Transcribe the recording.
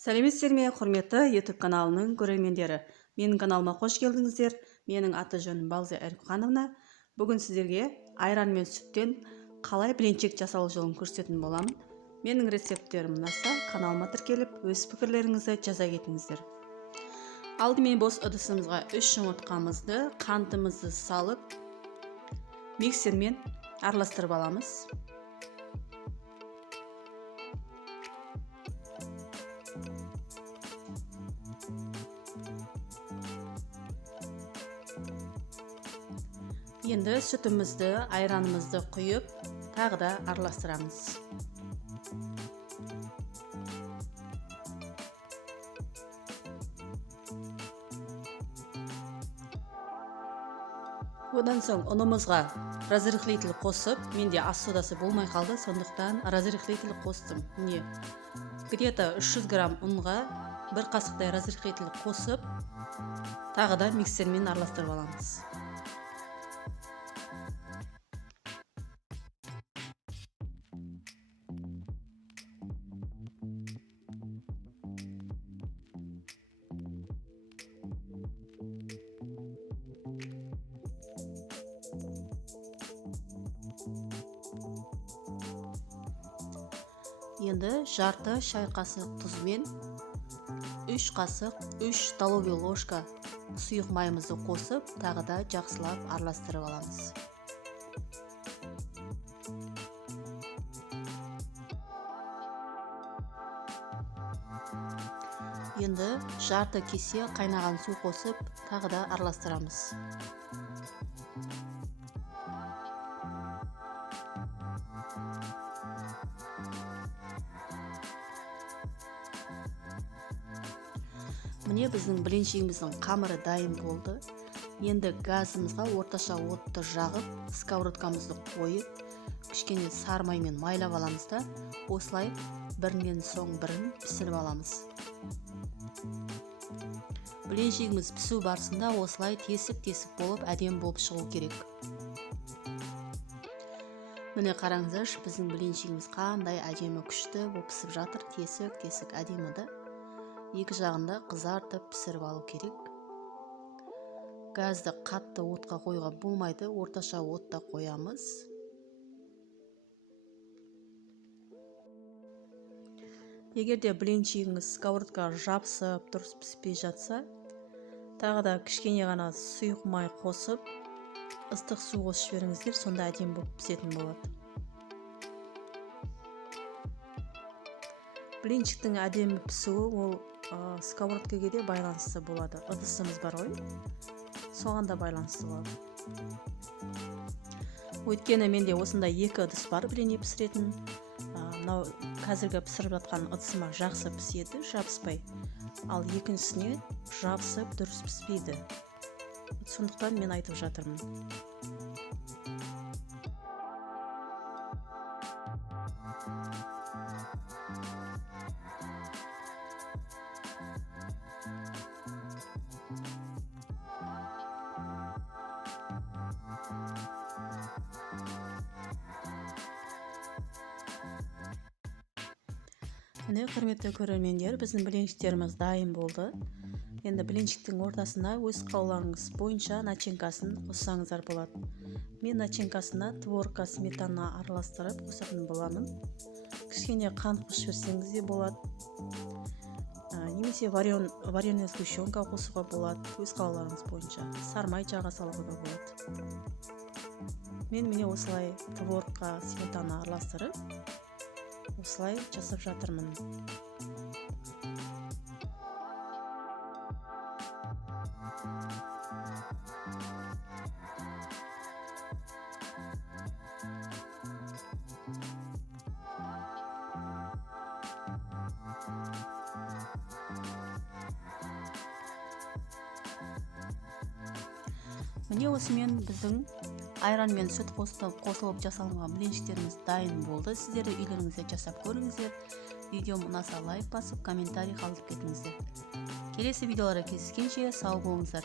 Сәлеметсіздер ме, құрметті YouTube каналының көрермендері. Менің каналыма қош келдіңіздер. Менің аты-жөнім Балзия Әріпхановна. Бүгін сіздерге айран мен сүттен қалай блинчик жасалу жолын көрсететін боламын. Менің рецепттерім ұнаса, каналыма тіркеліп, өз пікірлеріңізді жаза кетіңіздер. Алдымен бос ыдысымызға 3 жұмыртқамызды, қантымызды салып, миксермен араластырып аламыз. Енді сүтімізді, айранымызды құйып, тағы да араластырамыз. Одан соң ұнымызға разрыхлитель қосып, менде ас содасы болмай қалды, сондықтан разрыхлитель қостым. Міне, где-то 300 грамм ұнға 1 қасықтай разрыхлитель қосып, тағы да миксермен араластырып аламыз. Енді жарты шай қасық тұзбен 3 қасық 3 столовый ложка сұйық майымызды қосып, тағы да жақсылап араластырып аламыз. Енді жарты кесе қайнаған су қосып, тағы да араластырамыз. Міне біздің блинчигіміздің қамыры дайын болды. Енді газымызға орташа отты жағып, сковородкамызды қойып, кішкене сары маймен майлап аламыз да, осылай бірінен соң бірін пісіріп аламыз. Блинчигіміз пісу барысында осылай тесік-тесік болып, әдемі болып шығу керек. Міне қараңыздаршы, біздің блинчигіміз қандай әдемі күшті болып пісіп жатыр, тесік-тесік әдемі. Екі жағында қызартып пісіріп алу керек. Газды қатты отқа қойға болмайды, орташа отта қоямыз. Егерде блинчигіңіз сковородкаға жабысып, дұрыс піспей жатса, тағы да кішкене ғана сұйық май қосып, ыстық су қосып жіберіңіздер, сонда әдемі болып пісетін болады. Блинчиктің әдемі пісуі ол сковородкаға де байланысты болады. Ыдысымыз бар ғой, соған да байланысты болады. Өйткені менде осындай 2 ыдыс бар блин пісіретін. Мынау қазіргі пісіріп жатқан ыдысыма жақсы піседі, жабыспай. Ал екіншісіне жабысып дұрыс піспейді. Сондықтан мен айтып жатырмын. Міне құрметті көрермендер, біздің блинчиктеріміз дайын болды. Енді блинчиктің ортасына өз қалауыңыз бойынша начинкасын қоссаңыздар болады. Мен начинкасына творог, сметана араластырып қосатын боламын. Кішкене қант қосып жіберсеңіз де болады. Немесе вареная сгущенка қосуға болады, өз қалауларыңыз бойынша. Сармай жаға салуға да болады. Мен міне осылай творогқа сметана араластырып, осылай жасап жатырмын. Міне осымен біздің айран мен сүт қосылып жасалынған блинчиктеріміз дайын болды. Сіздер де үйлеріңізде жасап көріңіздер. Видеом ұнаса лайк басып, комментарий қалдырып кетіңіздер. Келесі видеоларға кездескенше сау болыңыздар.